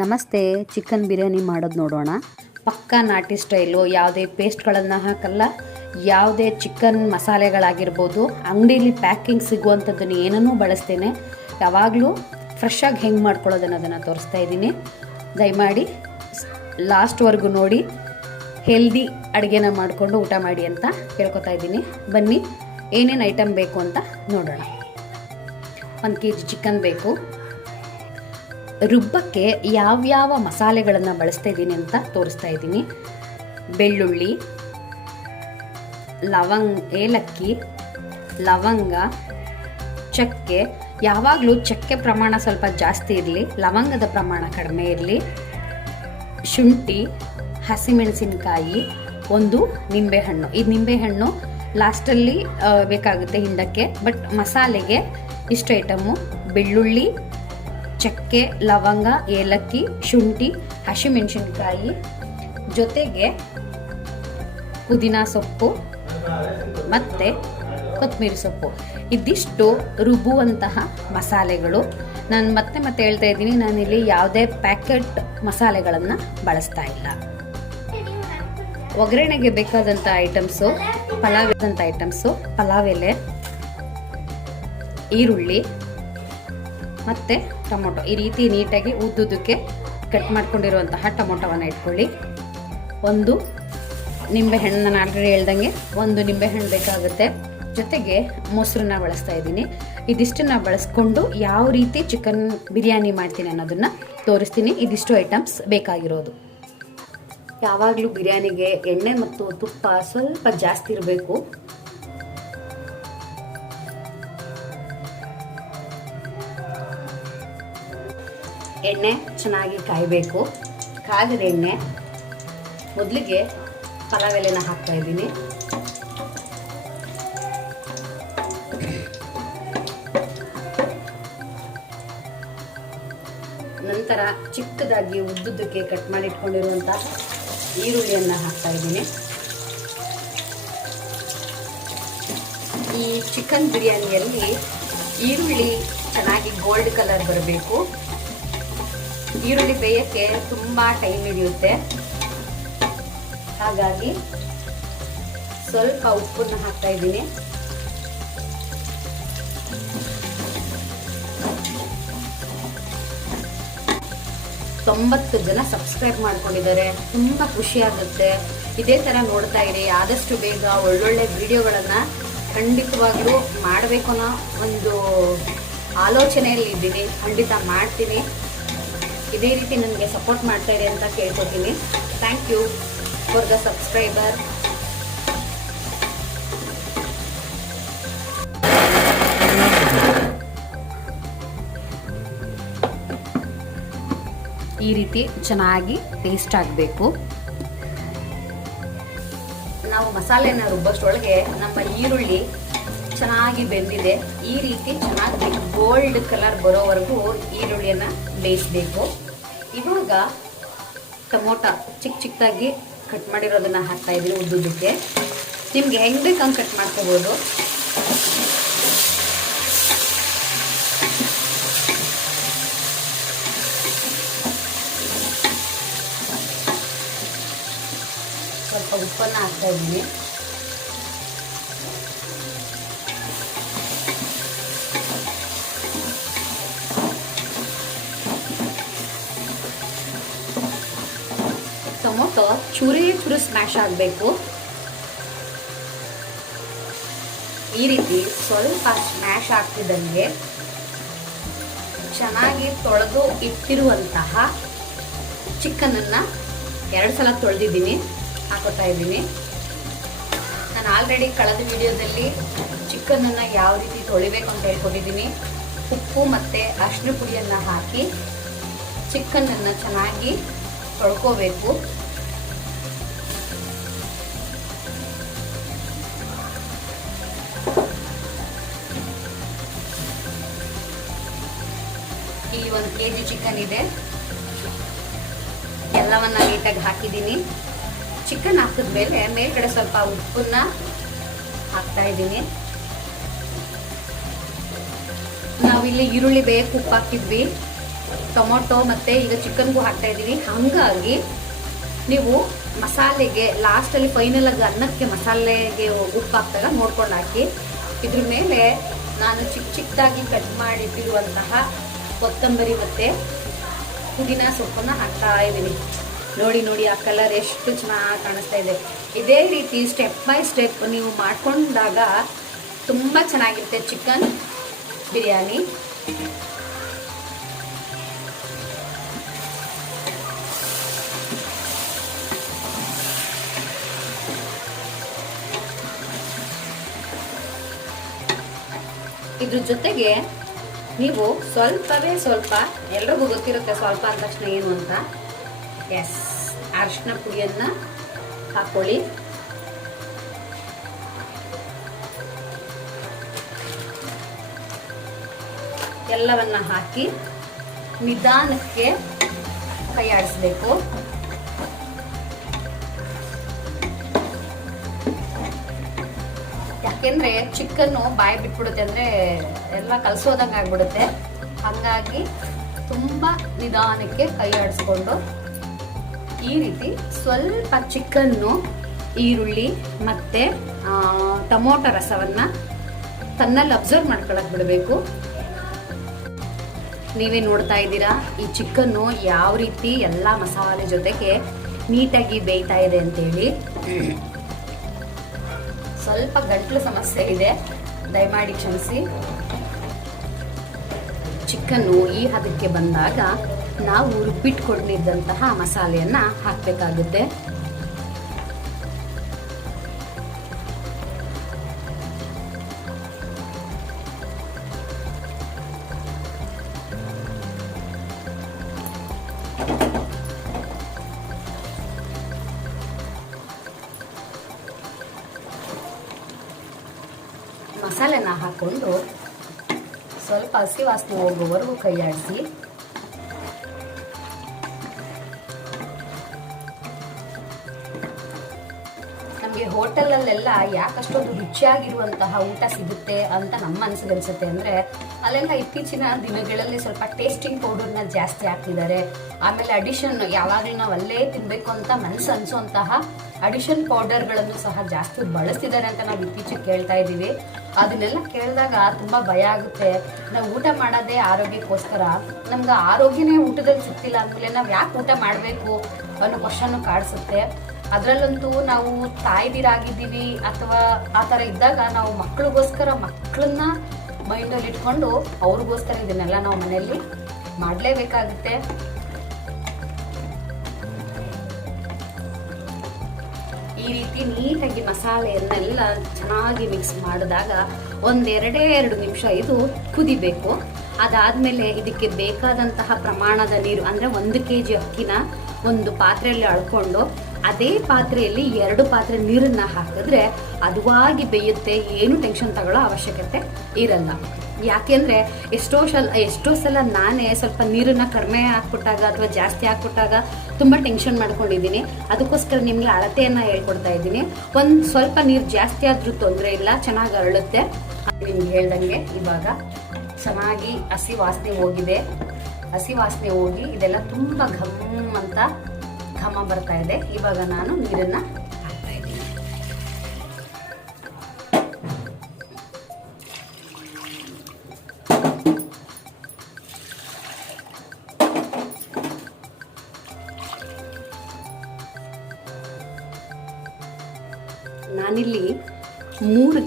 ನಮಸ್ತೆ, ಚಿಕನ್ ಬಿರಿಯಾನಿ ಮಾಡೋದು ನೋಡೋಣ. ಪಕ್ಕಾ ನಾಟಿ ಸ್ಟೈಲು, ಯಾವುದೇ ಪೇಸ್ಟ್ಗಳನ್ನು ಹಾಕಲ್ಲ. ಯಾವುದೇ ಚಿಕನ್ ಮಸಾಲೆಗಳಾಗಿರ್ಬೋದು ಅಂಗಡಿಯಲ್ಲಿ ಪ್ಯಾಕಿಂಗ್ ಸಿಗುವಂಥದ್ದನ್ನು ಏನನ್ನೂ ಬಳಸ್ತೇನೆ. ಯಾವಾಗಲೂ ಫ್ರೆಶ್ಶಾಗಿ ಹೆಂಗೆ ಮಾಡ್ಕೊಳ್ಳೋದನ್ನು ಅದನ್ನು ತೋರಿಸ್ತಾ ಇದ್ದೀನಿ. ದಯಮಾಡಿ ಲಾಸ್ಟ್ವರೆಗೂ ನೋಡಿ. ಹೆಲ್ದಿ ಅಡುಗೆನ ಮಾಡಿಕೊಂಡು ಊಟ ಮಾಡಿ ಅಂತ ಕೇಳ್ಕೊತಾ ಇದ್ದೀನಿ. ಬನ್ನಿ, ಏನೇನು ಐಟಮ್ ಬೇಕು ಅಂತ ನೋಡೋಣ. ಒಂದು ಕೆ ಜಿ ಚಿಕನ್ ಬೇಕು. ರುಬ್ಬಕ್ಕೆ ಯಾವ್ಯಾವ ಮಸಾಲೆಗಳನ್ನು ಬಳಸ್ತಾ ಇದ್ದೀನಿ ಅಂತ ತೋರಿಸ್ತಾ ಇದ್ದೀನಿ. ಬೆಳ್ಳುಳ್ಳಿ, ಲವಂಗ್, ಏಲಕ್ಕಿ, ಲವಂಗ, ಚಕ್ಕೆ. ಯಾವಾಗಲೂ ಚಕ್ಕೆ ಪ್ರಮಾಣ ಸ್ವಲ್ಪ ಜಾಸ್ತಿ ಇರಲಿ, ಲವಂಗದ ಪ್ರಮಾಣ ಕಡಿಮೆ ಇರಲಿ. ಶುಂಠಿ, ಹಸಿಮೆಣಸಿನಕಾಯಿ, ಒಂದು ನಿಂಬೆಹಣ್ಣು. ಈ ನಿಂಬೆಹಣ್ಣು ಲಾಸ್ಟಲ್ಲಿ ಬೇಕಾಗುತ್ತೆ ಹಿಂಡಕ್ಕೆ ಬಟ್ ಮಸಾಲೆಗೆ ಇಷ್ಟು ಐಟಮು ಬೆಳ್ಳುಳ್ಳಿ ಚಕ್ಕೆ, ಲವಂಗ, ಏಲಕ್ಕಿ, ಶುಂಠಿ ಹಸಿಮೆಣಸಿನ್ಕಾಯಿ ಜೊತೆಗೆ ಪುದೀನ ಸೊಪ್ಪು ಮತ್ತು ಕೊತ್ತಂಬರಿ ಸೊಪ್ಪು. ಇದಿಷ್ಟು ರುಬ್ಬುವಂತಹ ಮಸಾಲೆಗಳು. ನಾನು ಮತ್ತೆ ಮತ್ತೆ ಹೇಳ್ತಾ ಇದ್ದೀನಿ, ನಾನಿಲ್ಲಿ ಯಾವುದೇ ಪ್ಯಾಕೆಟ್ ಮಸಾಲೆಗಳನ್ನು ಬಳಸ್ತಾ ಇಲ್ಲ. ಒಗ್ಗರಣೆಗೆ ಬೇಕಾದಂಥ ಐಟಮ್ಸು ಪಲಾವ್ ಇದ್ದಂಥ ಐಟಮ್ಸು, ಪಲಾವ್ ಎಲೆ, ಈರುಳ್ಳಿ ಮತ್ತು ಟೊಮೊಟೊ. ಈ ರೀತಿ ನೀಟಾಗಿ ಉದ್ದುದಕ್ಕೆ ಕಟ್ ಮಾಡ್ಕೊಂಡಿರುವಂತಹ ಟೊಮೊಟೊವನ್ನು ಇಟ್ಕೊಳ್ಳಿ. ಒಂದು ನಿಂಬೆಹಣ್ಣು ನಾನು ಆಲ್ರೆಡಿ ಹೇಳ್ದಂಗೆ ಒಂದು ನಿಂಬೆಹಣ್ಣು ಬೇಕಾಗುತ್ತೆ. ಜೊತೆಗೆ ಮೊಸರನ್ನ ಬಳಸ್ತಾ ಇದ್ದೀನಿ. ಇದಿಷ್ಟನ್ನು ಬಳಸ್ಕೊಂಡು ಯಾವ ರೀತಿ ಚಿಕನ್ ಬಿರಿಯಾನಿ ಮಾಡ್ತೀನಿ ಅನ್ನೋದನ್ನು ತೋರಿಸ್ತೀನಿ. ಇದಿಷ್ಟು ಐಟಮ್ಸ್ ಬೇಕಾಗಿರೋದು. ಯಾವಾಗಲೂ ಬಿರಿಯಾನಿಗೆ ಎಣ್ಣೆ ಮತ್ತು ತುಪ್ಪ ಸ್ವಲ್ಪ ಜಾಸ್ತಿ ಇರಬೇಕು. ಎಣ್ಣೆ ಚೆನ್ನಾಗಿ ಕಾಯಬೇಕು. ಕಾಯ್ದ ಎಣ್ಣೆ ಮೊದಲಿಗೆ ಪಲಾವ್ ಎಲೆನ ಹಾಕ್ತಾ ಇದ್ದೀನಿ. ನಂತರ ಚಿಕ್ಕದಾಗಿ ಉದ್ದುದ್ದಕ್ಕೆ ಕಟ್ ಮಾಡಿ ಈರುಳ್ಳಿಯನ್ನು ಹಾಕ್ತಾ ಇದ್ದೀನಿ. ಈ ಚಿಕನ್ ಬಿರಿಯಾನಿಯಲ್ಲಿ ಈರುಳ್ಳಿ ಚೆನ್ನಾಗಿ ಗೋಲ್ಡ್ ಕಲರ್ ಬರಬೇಕು. ಈರುಳ್ಳಿ ಬೇಯಕ್ಕೆ ತುಂಬ ಟೈಮ್ ಹಿಡಿಯುತ್ತೆ. ಹಾಗಾಗಿ ಸ್ವಲ್ಪ ಉಪ್ಪನ್ನು ಹಾಕ್ತಾ ಇದ್ದೀನಿ. ತೊಂಬತ್ತು ಜನ ಸಬ್ಸ್ಕ್ರೈಬ್ ಮಾಡ್ಕೊಂಡಿದ್ದಾರೆ. ತುಂಬ ಖುಷಿ ಆಗುತ್ತೆ. ಇದೇ ಥರ ನೋಡ್ತಾ ಇರಿ. ಆದಷ್ಟು ಬೇಗ ಒಳ್ಳೊಳ್ಳೆ ವಿಡಿಯೋಗಳನ್ನು ಖಂಡಿತವಾಗ್ಲೂ ಮಾಡಬೇಕು ಅನ್ನೋ ಒಂದು ಆಲೋಚನೆಯಲ್ಲಿ ಇದ್ದೀನಿ ಖಂಡಿತ ಮಾಡ್ತೀನಿ. ಇದೇ ರೀತಿ ನನಗೆ ಸಪೋರ್ಟ್ ಮಾಡ್ತಾ ಇದೆ ಅಂತ ಕೇಳ್ಕೊತೀನಿ. Thank you for the subscriber ಈ ರೀತಿ ಚೆನ್ನಾಗಿ ಟೇಸ್ಟ್ ಆಗಬೇಕು. ನಾವು ಮಸಾಲೆನ ರುಬ್ಬಷ್ಟೊಳಗೆ ನಮ್ಮ ಈರುಳ್ಳಿ ಚೆನ್ನಾಗಿ ಬೆಂದಿದೆ. ಈ ರೀತಿ ಚೆನ್ನಾಗಿ ಗೋಲ್ಡ್ ಕಲರ್ ಬರೋವರೆಗೂ ಈರುಳ್ಳಿಯನ್ನು ಬೇಯಿಸಬೇಕು. ಇವಾಗ ಟೊಮೊಟೊ ಚಿಕ್ಕ ಚಿಕ್ಕದಾಗಿ ಕಟ್ ಮಾಡಿರೋದನ್ನು ಹಾಕ್ತಾ ಇದ್ದೀನಿ ಉದ್ದುದಕ್ಕೆ ನಿಮ್ಗೆ ಹೆಂಗ್ ಬೇಕು ಹಂಗೆ ಕಟ್ ಮಾಡ್ಕೋಬೋದು. ಸ್ವಲ್ಪ ಉಪ್ಪನ್ನು ಹಾಕ್ತಾ ಟೊಮೊಟೊ ಚೂರಿ, ಚೂರು ಸ್ಮ್ಯಾಶ್ ಆಗಬೇಕು. ಈ ರೀತಿ ಸ್ವಲ್ಪ ಸ್ಮ್ಯಾಶ್ ಆಗ್ತಿದ್ದಂಗೆ ಚೆನ್ನಾಗಿ ತೊಳೆದು ಇಟ್ಟಿರುವಂತಹ ಚಿಕನನ್ನು ಎರಡು ಸಲ ತೊಳೆದಿದ್ದೀನಿ, ಹಾಕೋತಾ ಇದ್ದೀನಿ. ನಾನು ಆಲ್ರೆಡಿ ಕಳೆದ ವಿಡಿಯೋದಲ್ಲಿ ಚಿಕನನ್ನು ಯಾವ ರೀತಿ ತೊಳಿಬೇಕು ಅಂತ ಹೇಳ್ಕೊಂಡಿದ್ದೀನಿ. ಉಪ್ಪು ಮತ್ತೆ ಅರಿಶಿನ ಪುಡಿಯನ್ನ ಹಾಕಿ ಚಿಕನನ್ನು ಚೆನ್ನಾಗಿ ತೊಳ್ಕೋಬೇಕು. ಚಿಕನ್ ಇದೆ. ಎಲ್ಲವನ್ನ ನೀಟಾಗಿ ಹಾಕಿದ್ದೀನಿ. ಚಿಕನ್ ಹಾಕಿದ ಮೇಲೆ ಮೇಲ್ಗಡೆ ಸ್ವಲ್ಪ ಉಪ್ಪನ್ನ ಹಾಕ್ತಾ ಇದ್ದೀನಿ. ನಾವಿಲ್ಲಿ ಈರುಳ್ಳಿ ಬೇಕು, ಉಪ್ಪು ಹಾಕಿದ್ವಿ. ಟೊಮೊಟೊ ಮತ್ತೆ ಈಗ ಚಿಕನ್ಗೂ ಹಾಕ್ತಾ ಇದ್ದೀನಿ. ಹಾಗಾಗಿ ನೀವು ಮಸಾಲೆಗೆ ಲಾಸ್ಟಲ್ಲಿ ಫೈನಲ್ ಆಗಿ ಅನ್ನಕ್ಕೆ ಮಸಾಲೆಗೆ ಉಪ್ಪು ಹಾಕ್ದಾಗ ನೋಡ್ಕೊಂಡು ಹಾಕಿ. ಇದ್ರ ಮೇಲೆ ನಾನು ಚಿಕ್ಕ ಚಿಕ್ಕದಾಗಿ ಕಟ್ ಮಾಡಿಟ್ಟಿರುವಂತಹ ಕೊತ್ತಂಬರಿ ಮತ್ತು ಪುದೀನ ಸೊಪ್ಪನ್ನ ಹಾಕ್ತಾ ಇದ್ದೀನಿ. ನೋಡಿ ನೋಡಿ, ಆ ಕಲರ್ ಎಷ್ಟು ಚೆನ್ನಾಗಿ ಕಾಣಿಸ್ತಾ ಇದೆ. ಇದೇ ರೀತಿ ಸ್ಟೆಪ್ ಬೈ ಸ್ಟೆಪ್ ನೀವು ಮಾಡ್ಕೊಂಡಾಗ ತುಂಬ ಚೆನ್ನಾಗಿರುತ್ತೆ ಚಿಕನ್ ಬಿರಿಯಾನಿ. ಇದ್ರ ಜೊತೆಗೆ ನೀವು ಸ್ವಲ್ಪವೇ ಸ್ವಲ್ಪ, ಎಲ್ರಿಗೂ ಗೊತ್ತಿರುತ್ತೆ ಸ್ವಲ್ಪ ಅಂದ ತಕ್ಷಣ ಏನು ಅಂತ? ಎಸ್ ಅರಿಶಿನ ಪುಡಿಯನ್ನ ಹಾಕೊಳ್ಳಿ. ಎಲ್ಲವನ್ನ ಹಾಕಿ ನಿಧಾನಕ್ಕೆ ಕೈ ಯಾಕೆಂದ್ರೆ ಚಿಕನ್ನು ಬಾಯಿ ಬಿಟ್ಬಿಡುತ್ತೆ ಅಂದ್ರೆ ಎಲ್ಲ ಕಲಸೋದಂಗೆ ಆಗ್ಬಿಡುತ್ತೆ. ಹಾಗಾಗಿ ತುಂಬಾ ನಿಧಾನಕ್ಕೆ ಕೈ ಆಡಿಸ್ಕೊಂಡು ಈ ರೀತಿ ಸ್ವಲ್ಪ ಚಿಕನ್ನು ಈರುಳ್ಳಿ ಮತ್ತೆ ಟೊಮೊಟೊ ರಸವನ್ನ ತನ್ನಲ್ಲಿ ಅಬ್ಸರ್ವ್ ಮಾಡ್ಕೊಳಕ್ ಬಿಡಬೇಕು. ನೀವೇ ನೋಡ್ತಾ ಇದ್ದೀರಾ, ಈ ಚಿಕನ್ನು ಯಾವ ರೀತಿ ಎಲ್ಲ ಮಸಾಲೆ ಜೊತೆಗೆ ನೀಟಾಗಿ ಬೇಯ್ತಾ ಇದೆ ಅಂತೇಳಿ. ಸ್ವಲ್ಪ ಗಂಟ್ಲು ಸಮಸ್ಯೆ ಇದೆ. ದಯಮಾಡಿ ಕ್ಷಮಿಸಿ. ಚಿಕನ್ನು ಈ ಹದಕ್ಕೆ ಬಂದಾಗ ನಾವು ರುಬ್ಬಿಟ್ಕೊಂಡಿದ್ದಂತಹ ಮಸಾಲೆಯನ್ನ ಹಾಕಬೇಕಾಗುತ್ತೆ. ಮಸಾಲೆನ ಹಾಕೊಂಡು ಸ್ವಲ್ಪ ಹಸಿ ವಾಸನೆ ಹೋಗುವವರೆಗೂ ಕೈ ಆಡಿಸಿ ನಮಗೆ ಹೋಟೆಲಲ್ಲೆಲ್ಲ ಯಾಕಷ್ಟೊಂದು ರುಚಿಯಾಗಿರುವಂತಹ ಊಟ ಸಿಗುತ್ತೆ ಅಂತ ನಮ್ಮ ಮನಸ್ಸಿಗೆ ಅನಿಸುತ್ತೆ ಅಂದರೆ, ಅಲ್ಲೆಲ್ಲ ಇತ್ತೀಚಿನ ದಿನಗಳಲ್ಲಿ ಸ್ವಲ್ಪ ಟೇಸ್ಟಿಂಗ್ ಪೌಡರ್ನ ಜಾಸ್ತಿ ಹಾಕ್ತಿದ್ದಾರೆ. ಆಮೇಲೆ ಅಡಿಷನ್ ಯಾವಾಗಲೂ ನಾವು ಅಲ್ಲೇ ತಿನ್ನಬೇಕು ಅಂತ ಮನಸ್ಸು ಅನಿಸುವಂತಹ ಅಡಿಷನ್ ಪೌಡರ್ಗಳನ್ನು ಸಹ ಜಾಸ್ತಿ ಬಳಸ್ತಿದ್ದಾರೆ ಅಂತ ನಾವು ಇತ್ತೀಚೆಗೆ ಕೇಳ್ತಾ ಇದ್ದೀವಿ. ಅದನ್ನೆಲ್ಲ ಕೇಳಿದಾಗ ತುಂಬ ಭಯ ಆಗುತ್ತೆ. ನಾವು ಊಟ ಮಾಡೋದೇ ಆರೋಗ್ಯಕ್ಕೋಸ್ಕರ. ನಮ್ಗೆ ಆರೋಗ್ಯನೇ ಊಟದಲ್ಲಿ ಸಿಗ್ತಿಲ್ಲ ಅಂದಮೇಲೆ ನಾವು ಯಾಕೆ ಊಟ ಮಾಡಬೇಕು ಅನ್ನೋ ಕ್ವಶನ್ನು ಕಾಡಿಸುತ್ತೆ. ಅದರಲ್ಲಂತೂ ನಾವು ತಾಯ್ದಿರಾಗಿದ್ದೀವಿ ಅಥವಾ ಆ ಥರ ಇದ್ದಾಗ ನಾವು ಮಕ್ಕಳಿಗೋಸ್ಕರ ಮಕ್ಕಳನ್ನ ಮೈಂಡಲ್ಲಿ ಇಟ್ಕೊಂಡು ಅವ್ರಿಗೋಸ್ಕರ ಇದನ್ನೆಲ್ಲ ನಾವು ಮನೆಯಲ್ಲಿ ಮಾಡಲೇಬೇಕಾಗುತ್ತೆ. ರೀತಿ ನೀಟಾಗಿ ಮಸಾಲೆಯನ್ನೆಲ್ಲ ಚೆನ್ನಾಗಿ ಮಿಕ್ಸ್ ಮಾಡಿದಾಗ ಒಂದೆರಡೇ ಎರಡು ನಿಮಿಷ ಇದು ಕುದಿಬೇಕು. ಅದಾದಮೇಲೆ ಇದಕ್ಕೆ ಬೇಕಾದಂತಹ ಪ್ರಮಾಣದ ನೀರು, ಅಂದರೆ ಒಂದು ಕೆ ಜಿ ಅಕ್ಕಿನ ಒಂದು ಪಾತ್ರೆಯಲ್ಲಿ ಅಳ್ಕೊಂಡು ಅದೇ ಪಾತ್ರೆಯಲ್ಲಿ ಎರಡು ಪಾತ್ರೆ ನೀರನ್ನು ಹಾಕಿದ್ರೆ ಅದುವಾಗಿ ಬೇಯುತ್ತೆ, ಏನು ಟೆನ್ಷನ್ ತಗೊಳ್ಳೋ ಅವಶ್ಯಕತೆ ಇರಲ್ಲ. ಯಾಕೆಂದ್ರೆ ಎಷ್ಟೋ ಸಲ ಎಷ್ಟೋ ಸಲ ನಾನೇ ಸ್ವಲ್ಪ ನೀರನ್ನ ಕಡಿಮೆ ಹಾಕ್ಬಿಟ್ಟಾಗ ಅಥವಾ ಜಾಸ್ತಿ ಹಾಕ್ಬಿಟ್ಟಾಗ ತುಂಬ ಟೆನ್ಷನ್ ಮಾಡ್ಕೊಂಡಿದ್ದೀನಿ. ಅದಕ್ಕೋಸ್ಕರ ನಿಮ್ಗೆ ಅಳತೆಯನ್ನ ಹೇಳ್ಕೊಡ್ತಾ ಇದ್ದೀನಿ. ಒಂದು ಸ್ವಲ್ಪ ನೀರು ಜಾಸ್ತಿ ಆದ್ರೂ ತೊಂದರೆ ಇಲ್ಲ, ಚೆನ್ನಾಗಿ ಅರಳುತ್ತೆ. ನಿಮ್ಗೆ ಹೇಳ್ದಂಗೆ ಇವಾಗ ಚೆನ್ನಾಗಿ ಹಸಿ ವಾಸನೆ ಹೋಗಿದೆ. ಹಸಿ ವಾಸನೆ ಹೋಗಿ ಇದೆಲ್ಲ ತುಂಬ ಘಮ್ ಅಂತ ಘಮ ಬರ್ತಾ ಇದೆ. ಇವಾಗ ನಾನು ನೀರನ್ನ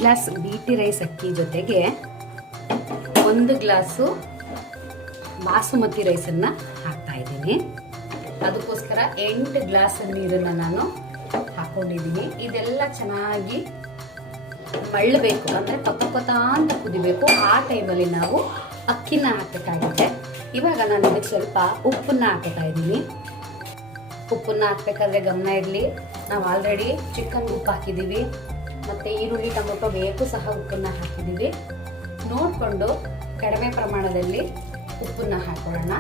ಗ್ಲಾಸ್ ಬಿಟಿ ರೈಸ್ ಅಕ್ಕಿ ಜೊತೆಗೆ ಒಂದು ಗ್ಲಾಸು ಬಾಸುಮತಿ ರೈಸನ್ನು ಹಾಕ್ತಾ ಇದ್ದೀನಿ. ಅದಕ್ಕೋಸ್ಕರ ಎಂಟು ಗ್ಲಾಸ್ ನೀರನ್ನು ನಾನು ಹಾಕೊಂಡಿದ್ದೀನಿ. ಇದೆಲ್ಲ ಚೆನ್ನಾಗಿ ಮಳ್ಳಬೇಕು, ಅಂದರೆ ಪಕ್ಕ ಅಂತ ಕುದಿಬೇಕು. ಆ ಟೈಮಲ್ಲಿ ನಾವು ಅಕ್ಕಿನ ಹಾಕಬೇಕಾಗುತ್ತೆ. ಇವಾಗ ನಾನು ಇದಕ್ಕೆ ಸ್ವಲ್ಪ ಉಪ್ಪನ್ನ ಹಾಕ್ತಾ ಇದ್ದೀನಿ. ಉಪ್ಪನ್ನ ಹಾಕ್ಬೇಕಾದ್ರೆ ಗಮನ ಇರಲಿ. ನಾವು ಆಲ್ರೆಡಿ ಚಿಕನ್ ಉಪ್ಪು ಹಾಕಿದ್ದೀವಿ. ಮತ್ತು ಈರುಳ್ಳಿ ಟೊಮೊಟೊ ಬೇಕು ಸಹ ಉಪ್ಪನ್ನ ಹಾಕಿದ್ದೀವಿ. ನೋಡಿಕೊಂಡು ಕಡಿಮೆ ಪ್ರಮಾಣದಲ್ಲಿ ಉಪ್ಪನ್ನ ಹಾಕೊಳ್ಳೋಣ.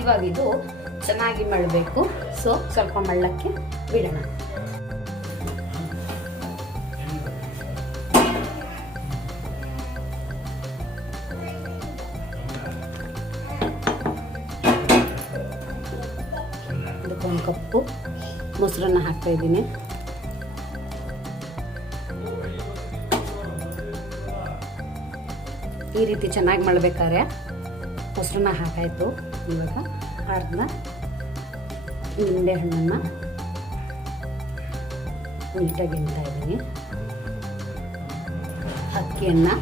ಇವಾಗ ಇದು ಚೆನ್ನಾಗಿ ಮಳಬೇಕು ಸೊ, ಸ್ವಲ್ಪ ಮಳ್ಳಕ್ಕೆ ಬಿಡೋಣ. ಒಂದು ಕಪ್ಪು ಮೊಸರನ್ನ ಹಾಕ್ತಾಯಿದ್ದೀನಿ ಈ ರೀತಿ ಚೆನ್ನಾಗಿ ಮಾಡಬೇಕಾದ್ರೆ ಮೊಸರನ್ನ ಹಾಕಾಯಿತು. ಇವಾಗ ಅರ್ಧ ನಿಂಬೆ ಹಣ್ಣನ್ನು ನೀಟಾಗಿ ಇದ್ದೀನಿ. ಅಕ್ಕಿಯನ್ನು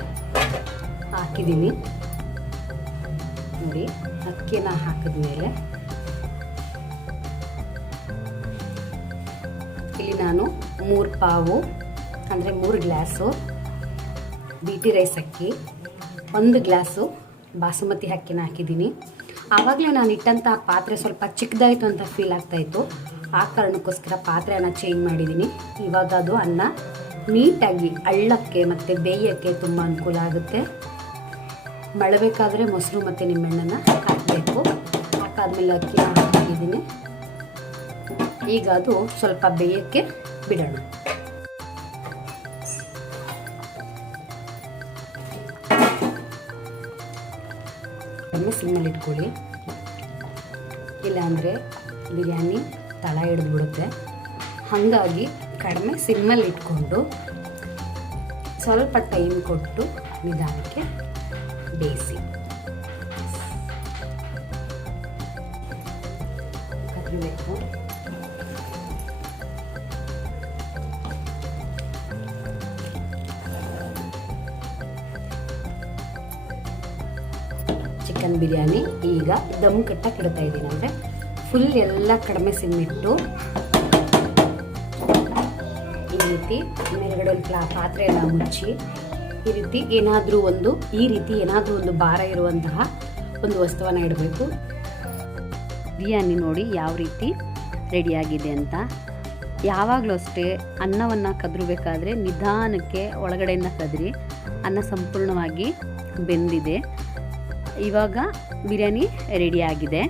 ಹಾಕಿದ್ದೀನಿ. ನೋಡಿ ಅಕ್ಕಿನ ಹಾಕಿದ್ಮೇಲೆ ಇಲ್ಲಿ ನಾನು ಮೂರು ಪಾವು, ಅಂದರೆ ಮೂರು ಗ್ಲಾಸು ಬಿ ಟಿ ರೈಸ್ ಅಕ್ಕಿ. ಒಂದು ಗ್ಲಾಸು ಬಾಸುಮತಿ ಅಕ್ಕಿನ ಹಾಕಿದ್ದೀನಿ. ಆವಾಗಲೇ ನಾನು ಇಟ್ಟಂತಹ ಪಾತ್ರೆ ಸ್ವಲ್ಪ ಚಿಕ್ಕದಾಯಿತು ಅಂತ ಫೀಲ್ ಆಗ್ತಾಯಿತ್ತು ಆ ಕಾರಣಕ್ಕೋಸ್ಕರ ಪಾತ್ರೆನ ಚೇಂಜ್ ಮಾಡಿದ್ದೀನಿ. ಇವಾಗ ಅದು ಅನ್ನ ನೀಟಾಗಿ ಅಳ್ಳಕ್ಕೆ ಮತ್ತು ಬೇಯಕ್ಕೆ ತುಂಬ ಅನುಕೂಲ ಆಗುತ್ತೆ. ಮಳಬೇಕಾದ್ರೆ ಮೊಸರು ಮತ್ತು ನಿಂಬೆಣ್ಣನ್ನು ಹಾಕಬೇಕು. ಹಾಕಾದ್ಮೇಲೆ ಅಕ್ಕಿನ ಹಾಕಿದ್ದೀನಿ. ಈಗ ಅದು ಸ್ವಲ್ಪ ಬೇಯಕ್ಕೆ ಬಿಡೋಣ. ಕಡಿಮೆ ಸಿಮ್ಮಲ್ಲಿ ಇಟ್ಕೊಳ್ಳಿ. ಇಲ್ಲಾಂದರೆ ಬಿರಿಯಾನಿ ತಳ ಹಿಡಿದ್ಬಿಡುತ್ತೆ. ಹಾಗಾಗಿ ಕಡಿಮೆ ಸಿಮ್ಮಲ್ಲಿ ಇಟ್ಕೊಂಡು ಸ್ವಲ್ಪ ಟೈಮ್ ಕೊಟ್ಟು ನಿಧಾನಕ್ಕೆ ಬೇಯಿಸಿ. ಕರಿಬೇಕು ಚಿಕನ್ ಬಿರಿಯಾನಿ ಈಗ ದಮ್ ಕಟ್ಟಕ್ಕೆ ಇಡ್ತಾ ಇದ್ದೀನಿ ಅಂದರೆ ಫುಲ್ ಎಲ್ಲ ಕಡಿಮೆ ಸಿಮ್ಮಿಟ್ಟು. ಈ ರೀತಿ ಮೇಲ್ಗಡೆ ಒಂದು ಪ್ಲಾ ಎಲ್ಲ ಮುಚ್ಚಿ ಈ ರೀತಿ ಏನಾದರೂ ಒಂದು, ಈ ರೀತಿ ಏನಾದರೂ ಒಂದು ಭಾರ ಇರುವಂತಹ ಒಂದು ವಸ್ತುವನ್ನು ಇಡಬೇಕು. ಬಿರಿಯಾನಿ ನೋಡಿ ಯಾವ ರೀತಿ ರೆಡಿಯಾಗಿದೆ ಅಂತ. ಯಾವಾಗಲೂ ಅಷ್ಟೇ ಅನ್ನವನ್ನು ಕದ್ರಬೇಕಾದ್ರೆ ನಿಧಾನಕ್ಕೆ ಒಳಗಡೆಯಿಂದ ಕದ್ರಿ. ಅನ್ನ ಸಂಪೂರ್ಣವಾಗಿ ಬೆಂದಿದೆ. ಇವಾಗ ಬಿರಿಯಾನಿ ರೆಡಿಯಾಗಿದೆ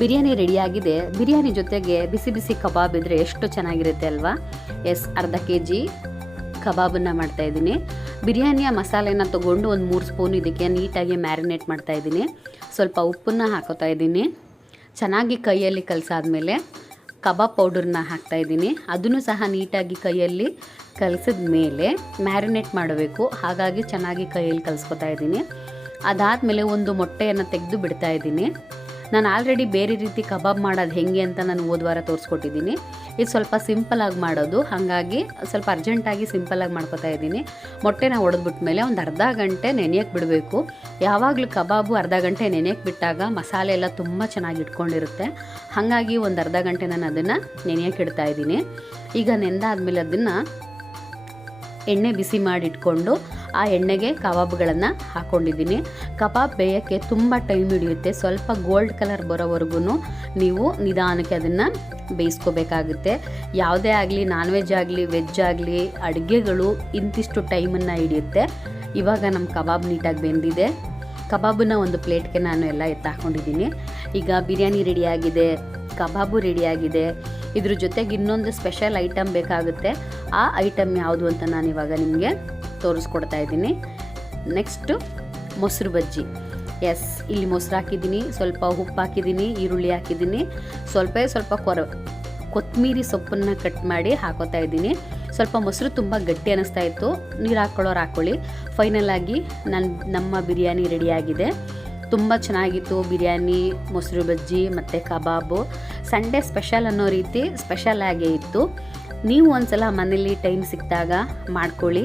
ಬಿರಿಯಾನಿ ರೆಡಿಯಾಗಿದೆ ಬಿರಿಯಾನಿ ಜೊತೆಗೆ ಬಿಸಿ ಬಿಸಿ ಕಬಾಬ್ ಇದ್ದರೆ ಎಷ್ಟು ಚೆನ್ನಾಗಿರುತ್ತೆ ಅಲ್ವಾ? ಎಸ್ ಅರ್ಧ ಕೆ ಜಿ ಕಬಾಬನ್ನು ಮಾಡ್ತಾಯಿದ್ದೀನಿ ಬಿರಿಯಾನಿಯ ಮಸಾಲೆನ ತೊಗೊಂಡು ಒಂದು ಮೂರು ಸ್ಪೂನ್ ಇದಕ್ಕೆ ನೀಟಾಗಿ ಮ್ಯಾರಿನೇಟ್ ಮಾಡ್ತಾ ಇದ್ದೀನಿ. ಸ್ವಲ್ಪ ಉಪ್ಪನ್ನು ಹಾಕೋತಾ ಇದ್ದೀನಿ. ಚೆನ್ನಾಗಿ ಕೈಯಲ್ಲಿ ಕಲಸಾದ್ಮೇಲೆ ಕಬಾಬ್ ಪೌಡರ್ನ ಹಾಕ್ತಾಯಿದ್ದೀನಿ ಅದನ್ನು ಸಹ ನೀಟಾಗಿ ಕೈಯಲ್ಲಿ ಕಲಸಿದ ಮೇಲೆ ಮ್ಯಾರಿನೇಟ್ ಮಾಡಬೇಕು. ಹಾಗಾಗಿ ಚೆನ್ನಾಗಿ ಕೈಯಲ್ಲಿ ಕಲಿಸ್ಕೊತಾ ಇದ್ದೀನಿ. ಅದಾದಮೇಲೆ ಒಂದು ಮೊಟ್ಟೆಯನ್ನು ತೆಗೆದು ಬಿಡ್ತಾ ಇದ್ದೀನಿ. ನಾನು ಆಲ್ರೆಡಿ ಬೇರೆ ರೀತಿ ಕಬಾಬ್ ಮಾಡೋದು ಹೆಂಗೆ ಅಂತ ನಾನು ಹೋದ ವಾರ ತೋರಿಸ್ಕೊಟ್ಟಿದ್ದೀನಿ. ಇದು ಸ್ವಲ್ಪ ಸಿಂಪಲಾಗಿ ಮಾಡೋದು. ಹಾಗಾಗಿ ಸ್ವಲ್ಪ ಅರ್ಜೆಂಟಾಗಿ ಸಿಂಪಲಾಗಿ ಮಾಡ್ಕೋತಾ ಇದ್ದೀನಿ. ಮೊಟ್ಟೆನ ಒಡೆದ್ಬಿಟ್ಮೇಲೆ ಒಂದು ಅರ್ಧ ಗಂಟೆ ನೆನೆಯಕ್ಕೆ ಬಿಡಬೇಕು. ಯಾವಾಗಲೂ ಕಬಾಬು ಅರ್ಧ ಗಂಟೆ ನೆನೆಯಕ್ಕೆ ಬಿಟ್ಟಾಗ ಮಸಾಲೆ ಎಲ್ಲ ತುಂಬ ಚೆನ್ನಾಗಿ ಇಟ್ಕೊಂಡಿರುತ್ತೆ. ಹಾಗಾಗಿ ಒಂದು ಅರ್ಧ ಗಂಟೆ ನಾನು ಅದನ್ನು ನೆನೆಯಕ್ಕೆ ಇಡ್ತಾ ಇದ್ದೀನಿ. ಈಗ ನೆಂದಾದ್ಮೇಲೆ ಅದನ್ನು ಎಣ್ಣೆ ಬಿಸಿ ಮಾಡಿ ಇಟ್ಕೊಂಡು ಆ ಎಣ್ಣೆಗೆ ಕಬಾಬ್ಗಳನ್ನು ಹಾಕ್ಕೊಂಡಿದ್ದೀನಿ ಕಬಾಬ್ ಬೇಯೋಕ್ಕೆ ತುಂಬ ಟೈಮ್ ಹಿಡಿಯುತ್ತೆ. ಸ್ವಲ್ಪ ಗೋಲ್ಡ್ ಕಲರ್ ಬರೋವರೆಗೂ ನೀವು ನಿಧಾನಕ್ಕೆ ಅದನ್ನು ಬೇಯಿಸ್ಕೋಬೇಕಾಗುತ್ತೆ. ಯಾವುದೇ ಆಗಲಿ ನಾನ್ ವೆಜ್ ಆಗಲಿ ವೆಜ್ ಆಗಲಿ, ಅಡುಗೆಗಳು ಇಂತಿಷ್ಟು ಟೈಮನ್ನು ಹಿಡಿಯುತ್ತೆ. ಇವಾಗ ನಮ್ಮ ಕಬಾಬ್ ನೀಟಾಗಿ ಬೆಂದಿದೆ. ಕಬಾಬನ್ನ ಒಂದು ಪ್ಲೇಟ್ಗೆ ನಾನು ಎಲ್ಲ ಎತ್ತಾಕೊಂಡಿದ್ದೀನಿ ಈಗ ಬಿರಿಯಾನಿ ರೆಡಿಯಾಗಿದೆ ಕಬಾಬು ರೆಡಿಯಾಗಿದೆ ಇದ್ರ ಜೊತೆಗೆ ಇನ್ನೊಂದು ಸ್ಪೆಷಲ್ ಐಟಮ್ ಬೇಕಾಗುತ್ತೆ. ಆ ಐಟಮ್ ಯಾವುದು ಅಂತ ನಾನು ಇವಾಗ ನಿಮಗೆ ತೋರಿಸ್ಕೊಡ್ತಾ ಇದ್ದೀನಿ. ನೆಕ್ಸ್ಟು ಮೊಸರು ಬಜ್ಜಿ. ಎಸ್ ಇಲ್ಲಿ ಮೊಸರು ಹಾಕಿದ್ದೀನಿ, ಸ್ವಲ್ಪ ಉಪ್ಪು ಹಾಕಿದ್ದೀನಿ, ಈರುಳ್ಳಿ ಹಾಕಿದ್ದೀನಿ. ಸ್ವಲ್ಪ ಸ್ವಲ್ಪ ಕೊರ ಕೊತ್ತಂಬರಿ ಸೊಪ್ಪನ್ನು ಕಟ್ ಮಾಡಿ ಹಾಕೋತಾ ಇದ್ದೀನಿ. ಸ್ವಲ್ಪ ಮೊಸರು ತುಂಬ ಗಟ್ಟಿ ಅನ್ನಿಸ್ತಾ ಇತ್ತು. ನೀರು ಹಾಕ್ಕೊಳ್ಳೋರು ಹಾಕ್ಕೊಳ್ಳಿ ಫೈನಲ್ ಆಗಿ ನನ್ನ ನಮ್ಮ ಬಿರಿಯಾನಿ ರೆಡಿಯಾಗಿದೆ ತುಂಬ ಚೆನ್ನಾಗಿತ್ತು ಬಿರಿಯಾನಿ, ಮೊಸರು ಬಜ್ಜಿ ಮತ್ತು ಕಬಾಬು. ಸಂಡೇ ಸ್ಪೆಷಲ್ ಅನ್ನೋ ರೀತಿ ಸ್ಪೆಷಲ್ ಆಗೇ ಇತ್ತು. ನೀವು ಒಂದ್ಸಲ ಮನೇಲಿ ಟೈಮ್ ಸಿಕ್ಕಿದಾಗ ಮಾಡ್ಕೊಳ್ಳಿ.